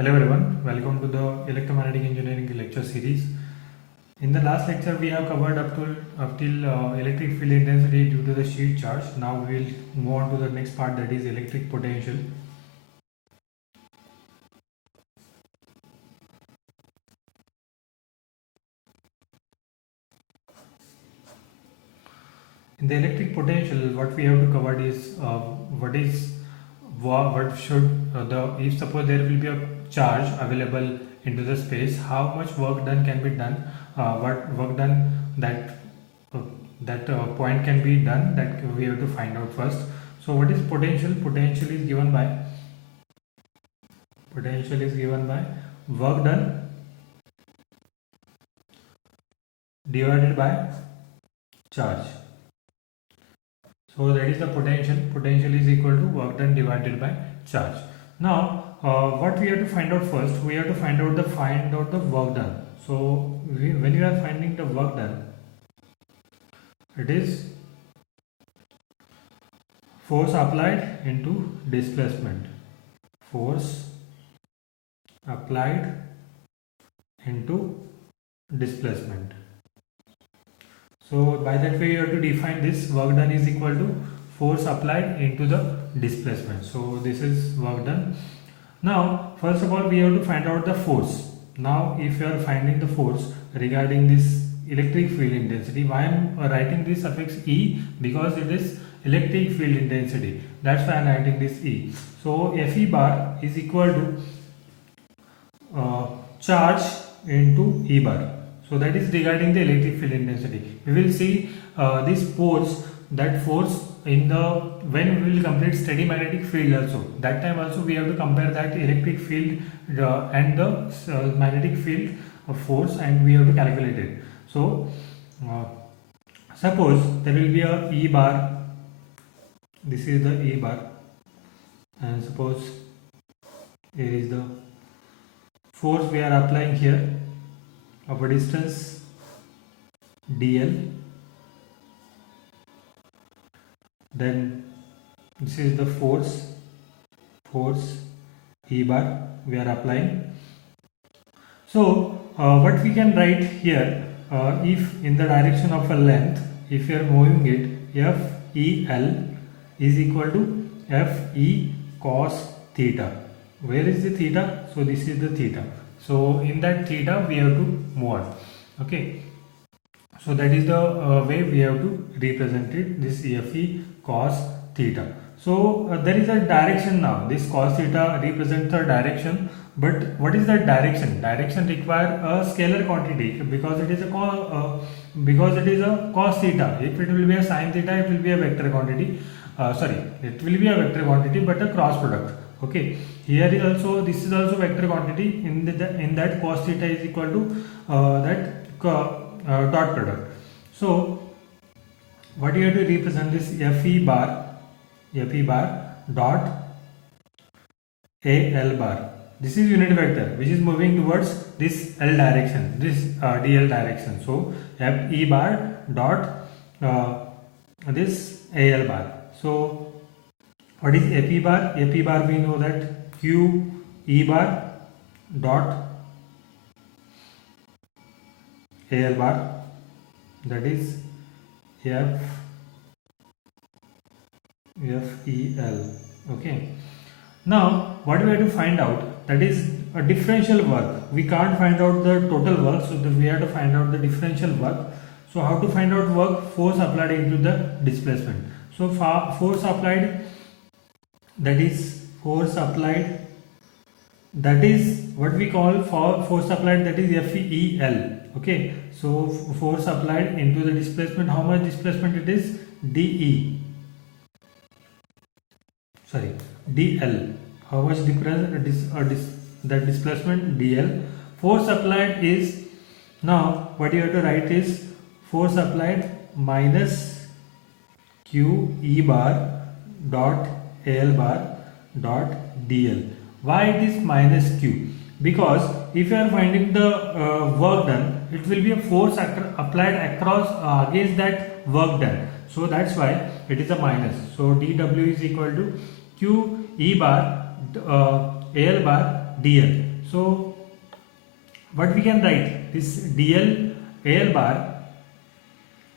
Hello everyone, welcome to the electromagnetic engineering lecture series. In the last lecture we have covered up till electric field intensity due to the sheet charge. Now we will move on to the next part, that is electric potential. In the electric potential, what we have to cover is what should the if suppose there will be a charge available into the space, how much work done can be done, what work done that point can be done, that we have to find out first. So what is potential? Potential is given by work done divided by charge. So that is the potential. Potential is equal to work done divided by charge. Now what we have to find out first, we have to find out the work done. So when you are finding the work done, it is force applied into displacement. Force applied into displacement. So by that way you have to define this. Work done is equal to force applied into the displacement. So this is work done. Now first of all we have to find out the force. Now if you are finding the force regarding this electric field intensity, why I am writing this suffix E? Because it is electric field intensity, that's why I am writing this E. So Fe bar is equal to charge into E bar. So that is regarding the electric field intensity. We will see this force in the when we will complete steady magnetic field also. That time also we have to compare that electric field and the magnetic field force, and we have to calculate it. So suppose there will be a E bar. This is the E bar, and suppose here is the force we are applying here of a distance dl. Then this is the force E bar we are applying. So what we can write here, if in the direction of a length, if you are moving it, FEL is equal to FE cos theta. Where is the theta? So this is the theta. So in that theta we have to move on. Okay, so that is the way we have to represent it, this Fe cos theta. So there is a direction now. This cos theta represents the direction, but what is that direction? Direction require a scalar quantity because it is a cos theta. If it will be a sin theta, it will be a vector quantity. It will be a vector quantity but a cross product. Okay, here is also, this is also vector quantity. In that cos theta is equal to dot product. So what you have to represent this Fe bar dot Al bar. This is unit vector which is moving towards this L direction, this dl direction. So Fe bar dot this Al bar. So what is Fe bar? Fe bar we know that Q E bar dot Al bar, that is FEL. Okay. Now what we have to find out, that is a differential work. We can't find out the total work, so we have to find out the differential work. So how to find out work? Force applied into the displacement. So force applied, that is what we call force applied, that is FEL. Okay, so force applied into the displacement, how much displacement it is? DL. How much that displacement? DL. Force applied is, now what you have to write is force applied minus Q E bar dot Al bar dot DL. Why it is minus Q? Because if you are finding the work done, it will be a force applied across against that work done. So that's why it is a minus. So dW is equal to Q E bar Al bar dl. So what we can write, this dl al bar,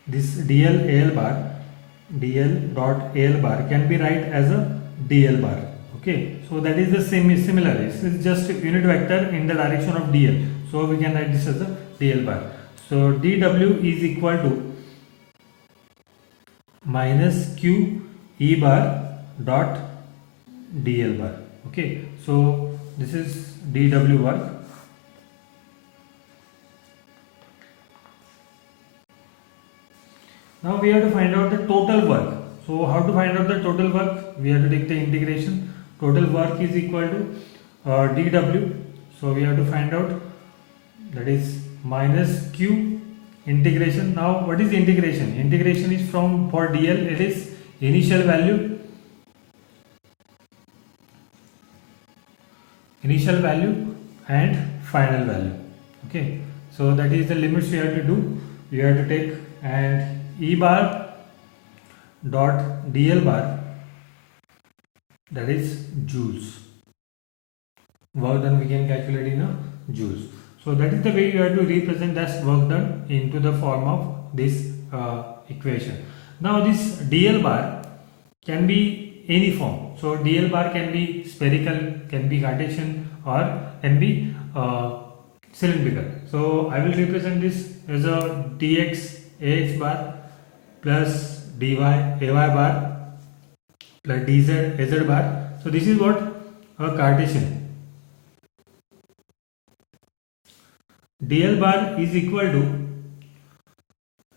this dl al bar, dl dot al bar can be write as a dl bar. Okay, so that is the same, similar, this is just unit vector in the direction of dl, so we can write this as a dl bar. So dw is equal to minus q e bar dot dl bar. Okay, so this is dw work. Now we have to find out the total work. So how to find out the total work? We have to take the integration. Total work is equal to dw. So we have to find out, that is minus q integration. Now what is integration? Integration is from, for dl it is initial value and final value. Okay, so that is the limits we have to do. We have to take, and e bar dot dl bar, that is joules. Work done we can calculate in a joules. So that is the way you have to represent that work done into the form of this equation. Now this dl bar can be any form. So dl bar can be spherical, can be Cartesian, or can be cylindrical. So I will represent this as a dx ax bar plus dy ay bar plus dz az bar. So this is what a Cartesian. dl bar is equal to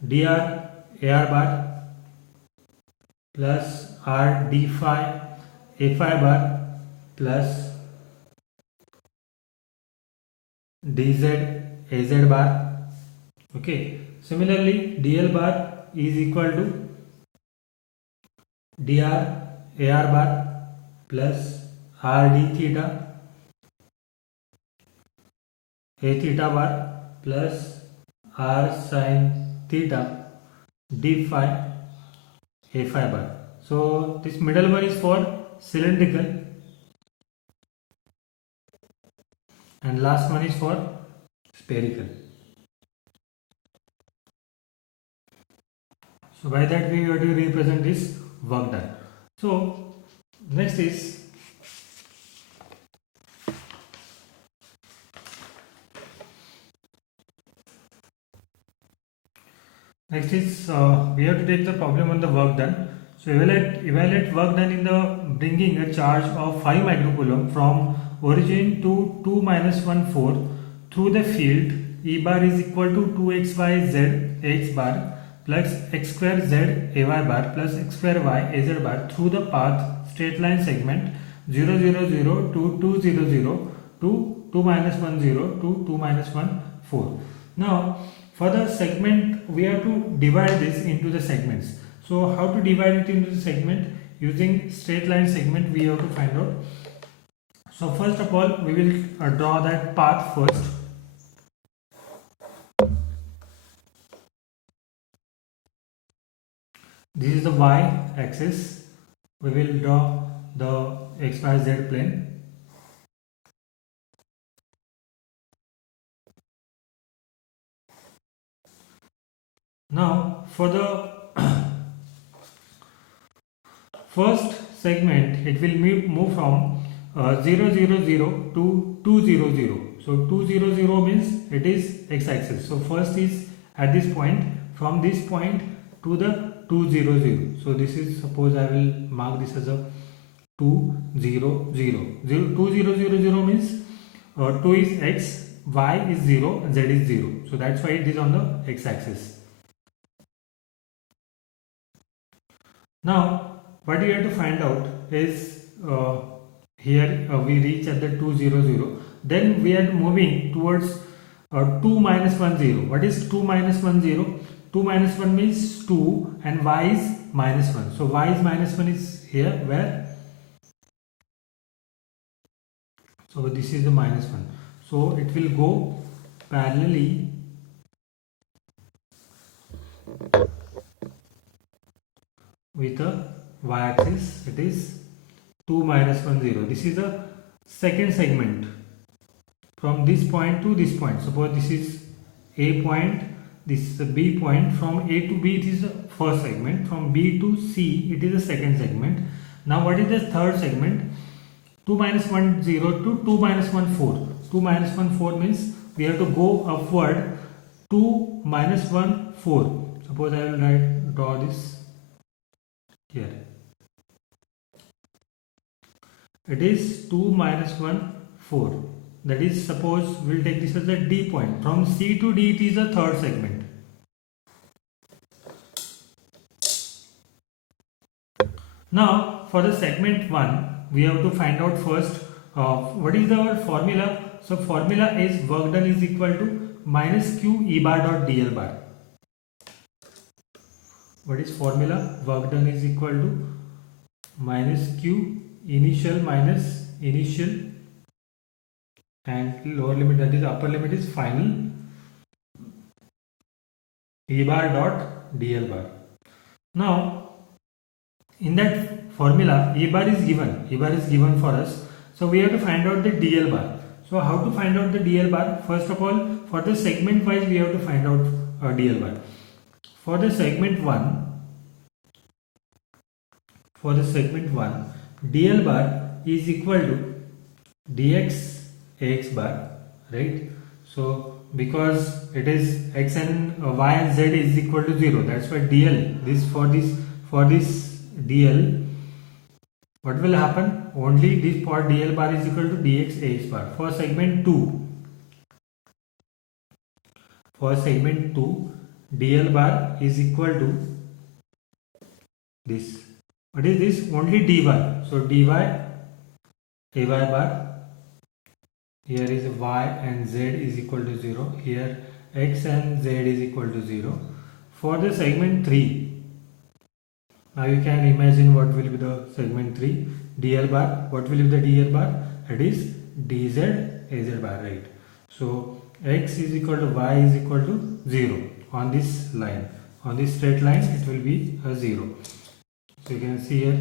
dr ar bar plus r d phi a phi bar plus dz az bar. Okay, similarly dl bar is equal to dr ar bar plus r d theta a theta bar plus r sin theta d phi a phi bar. So this middle one is for cylindrical and last one is for spherical. So by that way you have to represent this work done. So next is we have to take the problem on the work done. So evaluate work done in the bringing a charge of 5 microcoulomb from origin to 2 minus 1 4 through the field. E bar is equal to 2xyz x bar plus x square z ay bar plus x square y az bar through the path straight line segment 0 0 0 to 2 0 0 to 2 minus 1 0 to 2 minus 1 4. Now for the segment we have to divide this into the segments. So how to divide it into the segment? Using straight line segment we have to find out. So first of all we will draw that path first. This is the y axis. We will draw the xyz plane. Now for the first segment it will move from 0 0 0 to 2 0 0. So 2 0 0 means it is x axis. So first is at this point, from this point to the 2 0 0. So this is, suppose I will mark this as a 2 0 0. 2 0 0 0 means 2 is x, y is 0 and z is 0. So that's why it is on the x axis. Now what we have to find out is here we reach at the 2 0 0. Then we are moving towards 2 minus 1 0. What is 2 minus 1 0? 2 minus 1 means 2 and y is minus 1. So y is minus 1 is here, where? So this is the minus 1. So it will go parallelly with the y-axis. It is 2 minus 1 0. This is the second segment. from this point to this point. Suppose this is A point, this is the B point. From A to B it is the first segment, from B to C it is the second segment. Now what is the third segment? 2 minus 1 0 to 2 minus 1 4. 2 minus 1 4 means we have to go upward. 2 minus 1 4. Suppose I will draw this here. It is 2 minus 1 4. That is, suppose we'll take this as the D point. From C to D it is the third segment. Now for the segment 1 we have to find out first what is our formula. So formula is work done is equal to minus Q E bar dot DL bar. What is formula? Work done is equal to minus Q initial minus initial and lower limit, that is upper limit, is final E bar dot DL bar. Now in that formula E bar is given for us, so we have to find out the DL bar. So how to find out the DL bar? First of all, for the segment wise we have to find out DL bar. For the segment 1, DL bar is equal to dx ax bar, right? So because it is x and y and z is equal to 0, that's why DL, for this DL, what will happen? Only this part DL bar is equal to dx ax bar. For segment 2, DL bar is equal to this. What is this? Only dy. So dy ay bar. Here is y and z is equal to 0. Here x and z is equal to 0. For the segment 3, now you can imagine what will be the segment 3 DL bar. What will be the DL bar? It is dz az bar, right? So x is equal to y is equal to 0 on this line. On this straight line it will be a 0. So you can see here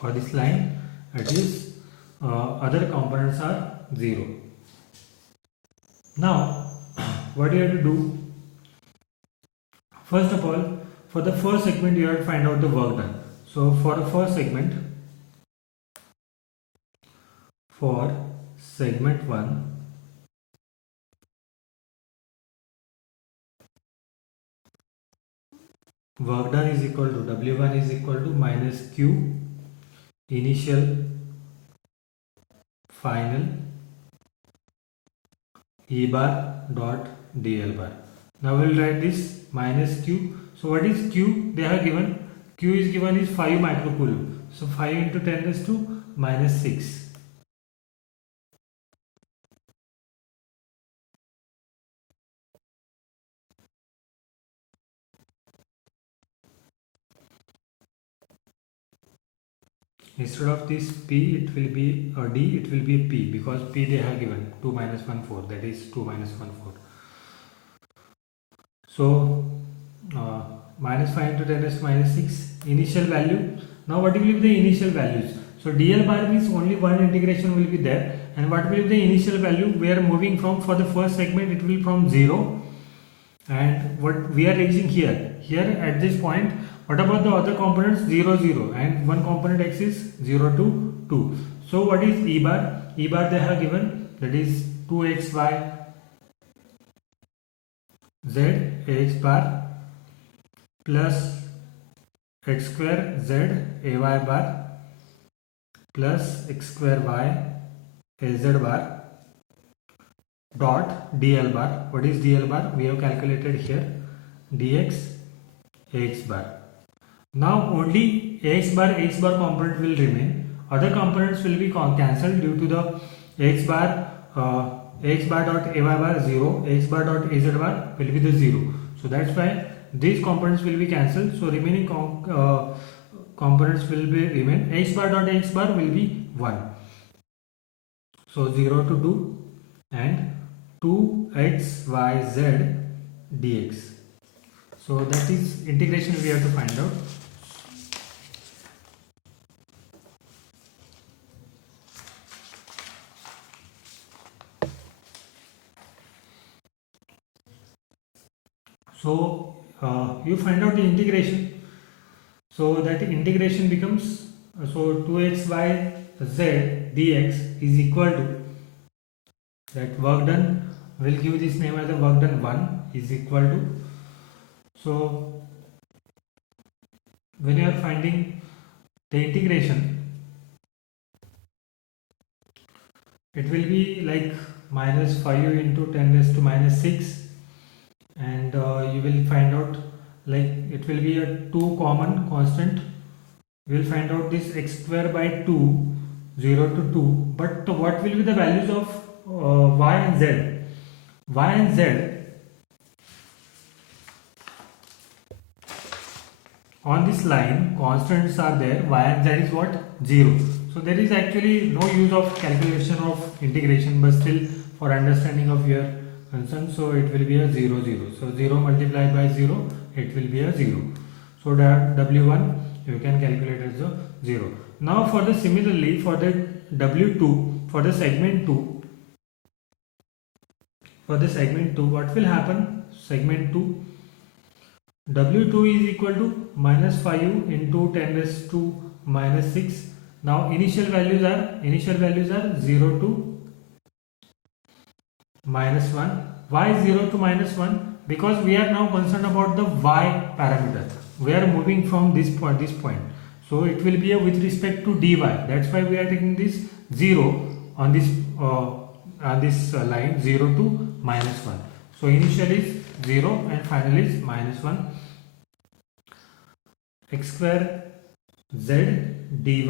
for this line it is other components are 0. Now what you have to do? First of all, for the first segment you have to find out the work done. So for the first segment, for segment 1, work done is equal to W1 is equal to minus Q initial final E bar dot DL bar. Now we will write this minus Q. So what is Q? They have given, Q is given is 5 microcoulomb. So 5 into 10 raised to minus 6. Instead of this P, it will be a D, it will be a P, because P they have given 2 minus 1 4, that is 2 minus 1 4. So minus 5 into 10 raised to minus 6 initial value. Now what will be the initial values? So DL bar means only one integration will be there, and what will be the initial value? We are moving from, for the first segment it will be from 0, and what we are reaching here at this point. What about the other components? 0 0, and one component x is 0 to 2. So what is E bar? E bar they have given, that is 2xy z ax bar plus x square z ay bar plus x square y az bar dot DL bar. What is DL bar? We have calculated here, dx ax bar. Now only x bar component will remain. Other components will be cancelled due to the x bar dot ay bar 0, x bar dot az bar will be the 0. So that's why these components will be cancelled. So remaining components will be remain. X bar dot x bar will be 1. So 0 to 2 and 2xyz dx. So that is integration we have to find out. So you find out the integration. So that integration becomes so 2xy z dx is equal to that work done. We'll give this name as a work done 1 is equal to. So when you are finding the integration, it will be like minus 5 into 10 raised to minus 6, and you will find out like it will be a 2 common constant. We will find out this x square by 2, 0 to 2, but what will be the values of y and z? Y and z on this line constants are there, y and z is what? 0. So there is actually no use of calculation of integration, but still for understanding of your concern, so it will be a 0 0. So 0 multiplied by 0, it will be a 0. So that w1 you can calculate as a 0. Now for the similarly for the w2 for the segment 2, what will happen? Segment 2, W2 is equal to minus 5 into 10 raised to minus 6. Now initial values are 0 to minus 1. Why 0 to minus 1? Because we are now concerned about the y parameter. We are moving from this point. So it will be with respect to dy. That's why we are taking this 0 on this line, 0 to minus 1. So initial is 0 and final is minus 1. X square z dy,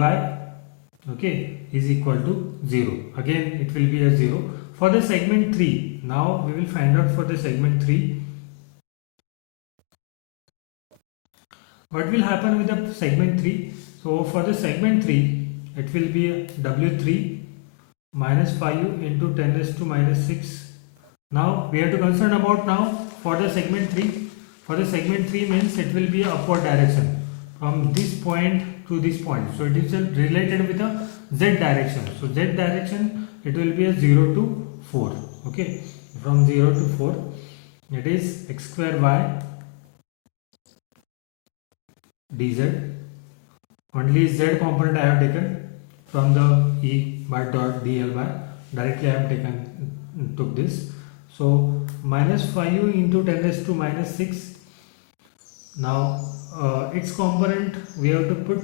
okay, is equal to 0. Again it will be a 0. For the segment 3, now we will find out for the segment 3 what will happen with the segment 3. So for the segment 3, it will be w3 minus 5 into 10 raised to minus 6. Now we have to concern about now for the segment 3. For the segment 3 means it will be upward direction from this point to this point. So it is related with the z direction. So z direction it will be a 0 to 4. Okay, from 0 to 4 it is x square y dz. Only z component I have taken from the e by dot dl by. Directly I have took this. So minus 5 into 10 raised to minus 6. Now x component we have to put,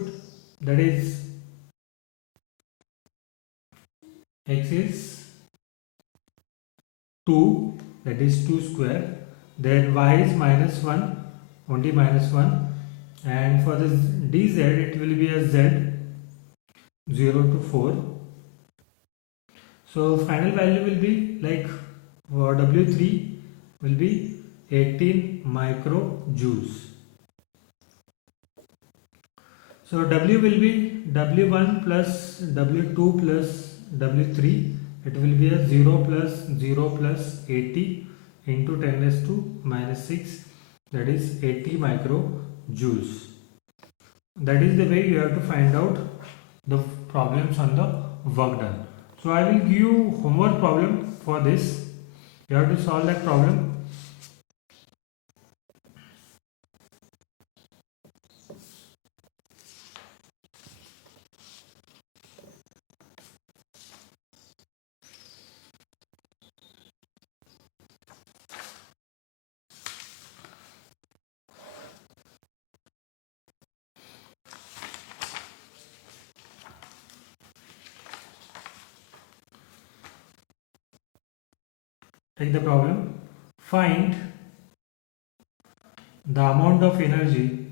that is x is 2, that is 2 square, then y is minus 1, only minus 1, and for the dz it will be a z 0 to 4. So final value will be like for w3 will be 18 microjoules. So W will be W1 plus W2 plus W3. It will be a 0 plus 80 into 10 raised to minus 6. That is 80 microjoules. That is the way you have to find out the problems on the work done. So I will give you homework problem for this. You have to solve that problem. Take the problem. Find the amount of energy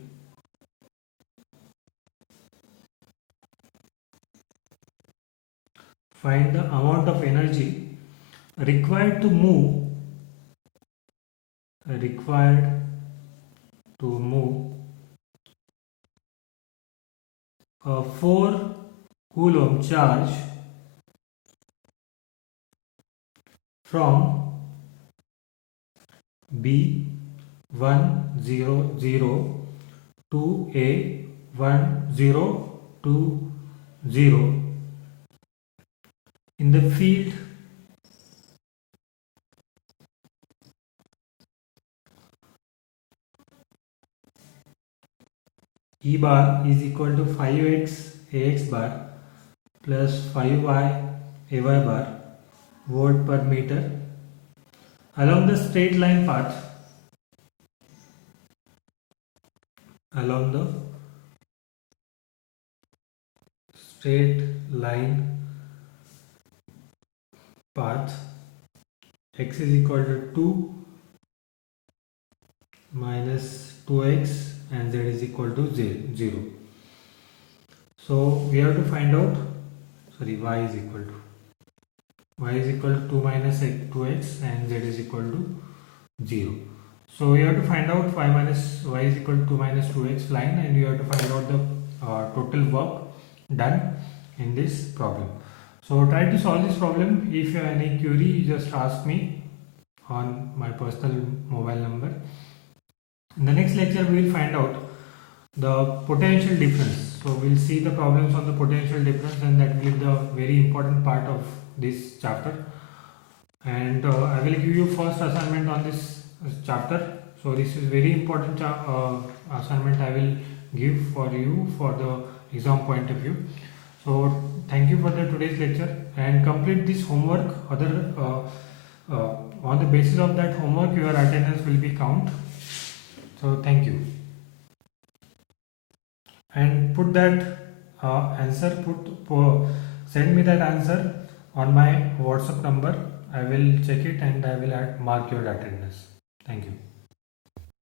required to move a 4 coulomb charge from B100 to A1020 in the field E bar is equal to 5x ax bar plus 5y ay bar volt per meter along the straight line path, along the straight line path, x is equal to 2 minus 2x and z is equal to 0. So we have to find out, y is equal to 2 minus 2x and z is equal to 0. So we have to find out y is equal to 2 minus 2x line, and you have to find out the total work done in this problem. So try to solve this problem. If you have any query, you just ask me on my personal mobile number. In the next lecture, we will find out the potential difference. So we'll see the problems on the potential difference, and that will be the very important part of this chapter. And I will give you first assignment on this chapter. So this is very important assignment I will give for you for the exam point of view. So thank you for the today's lecture, and complete this homework. On the basis of that homework, your attendance will be count. So thank you, and put that answer. Send me that answer on my WhatsApp number. I will check it and I will mark your attendance. Thank you.